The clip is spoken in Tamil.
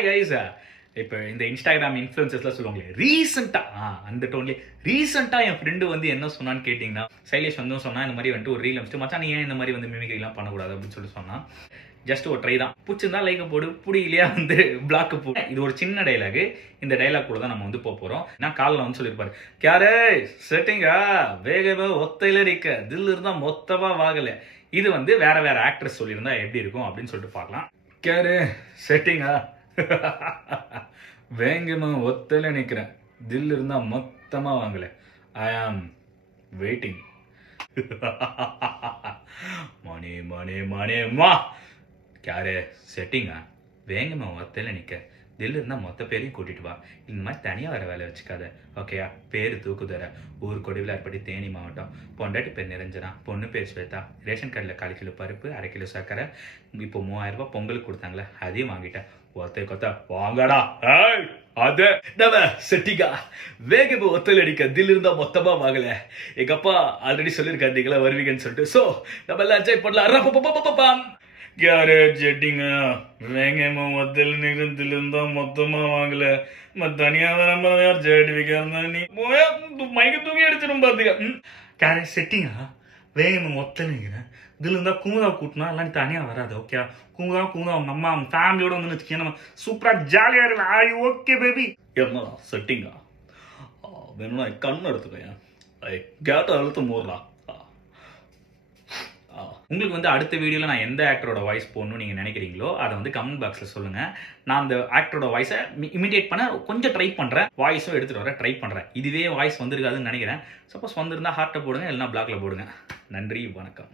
Hi guys. இப்போ இந்த இன்ஸ்டாகிராம் இன்ஃப்ளூயன்சர்ஸ்லாம் சொல்லுவாங்களே ரீசெண்டாக அந்த டோன்லேயே ரீசெண்டாக என் ஃப்ரெண்டு வந்து என்ன சொன்னான்னு கேட்டிங்கன்னா, சைலேஷ் வந்து சொன்னால் இந்த மாதிரி வந்துட்டு ஒரு ரீல் அமிச்சிட்டு மச்சான் நீ ஏன் இந்த மாதிரி வந்து மிமிக்ரிலாம் பண்ணக்கூடாது அப்படின்னு சொல்லி சொன்னால், ஜஸ்ட் ஒரு ட்ரை தான். பிடிச்சிருந்தா லைக்கை போடு, பிடிக்கலையா வந்து பிளாக்கு போடு. இது ஒரு சின்ன டைலாகு. இந்த டைலாக் கூட தான் நம்ம வந்து போகிறோம். நான் காலில் வந்து சொல்லியிருப்பாரு, கேரே செட்டிங்கா வேகவே ஒத்தையில இருக்க தில் இருந்தால் மொத்தமாக வாகலை. இது வந்து வேற வேற ஆக்ட்ரஸ் சொல்லியிருந்தா எப்படி இருக்கும் அப்படின்னு சொல்லிட்டு பார்க்கலாம். கேரே செட்டிங்கா வேங்கமா ஒத்தையில நிற்கிறேன், தில் இருந்தால் மொத்தமாக வாங்கலை. ஐ ஆம் வெயிட்டிங். மணி மணி மணி மா யாரு செட்டிங்கா வேங்கம்மா ஒத்தையில நிற்க, தில் இருந்தால் மொத்த பேரையும் கூட்டிட்டு வா. இந்த மாதிரி தனியாக வர வேலை வச்சுக்காத, ஓகேயா? பேர் தூக்குதர ஊர் கொடிவிலார்படி தேனி மாவட்டம். பொண்டாட்டி பேர் நிரஞ்சனா, பொண்ணு பேர் ஸ்வேதா. ரேஷன் கார்டில் 1/4 கிலோ பருப்பு, 1/2 கிலோ சர்க்கரை. இப்போ 3000 ரூபாய் பொங்கலுக்கு கொடுத்தாங்களே, அதையும் வாங்கிட்டேன். ஒத்தை கொத்த வாங்கடா. அது நம்ம செட்டிங்கா வேகமா ஒத்தையில் அடிக்க தில் இருந்தா மொத்தமா வாங்கல. எங்க அப்பா ஆல்ரெடி சொல்லியிருக்காரு நீங்களா வருவீங்கன்னு சொல்லிட்டு. ஸோ நம்ம எல்லாம் என்ஜாய் பண்ணலாம். யாரு செட்டிங்க வேங்கமா ஒத்தையில் நிறத்தில் இருந்தா மொத்தமா வாங்கல, தனியா நம்ம யார் ஜெடி வைக்கிறதா நீ மைக்க தூக்கி அடிச்சிடும் பாத்துக்க. யாரு செட்டிங்கா வேகமா ஒத்தையில் நிற்கிறேன், இதில் இருந்தால் குமுதாவை கூட்டினா எல்லாம் தனியாக வராது, ஓகே? குமுதா அவங்க அம்மா அவங்க ஃபேமிலியோட வந்து வச்சுக்கேன், நம்ம சூப்பராக ஜாலியாக இருக்கலாம். ஆய் ஓகே பேபி. என்னடா செட்டிங்கா வேணும்னா கண்ணு எடுத்துக்கோ, கேட்ட அழுத்த மோறா. உங்களுக்கு வந்து அடுத்த வீடியோவில் நான் எந்த ஆக்டரோட வாய்ஸ் போடணும்னு நீங்கள் நினைக்கிறீங்களோ அதை வந்து கமெண்ட் பாக்ஸில் சொல்லுங்கள். நான் அந்த ஆக்டரோட வாய்ஸை இமிடேட் பண்ண கொஞ்சம் ட்ரை பண்ணுறேன், வாய்ஸும் எடுத்துகிட்டு வர ட்ரை பண்ணுறேன். இதுவே வாய்ஸ் வந்திருக்காதுன்னு நினைக்கிறேன். சப்போஸ் வந்திருந்தால் ஹார்ட்டை போடுங்க, இல்லைனா பிளாக்ல போடுங்க. நன்றி, வணக்கம்.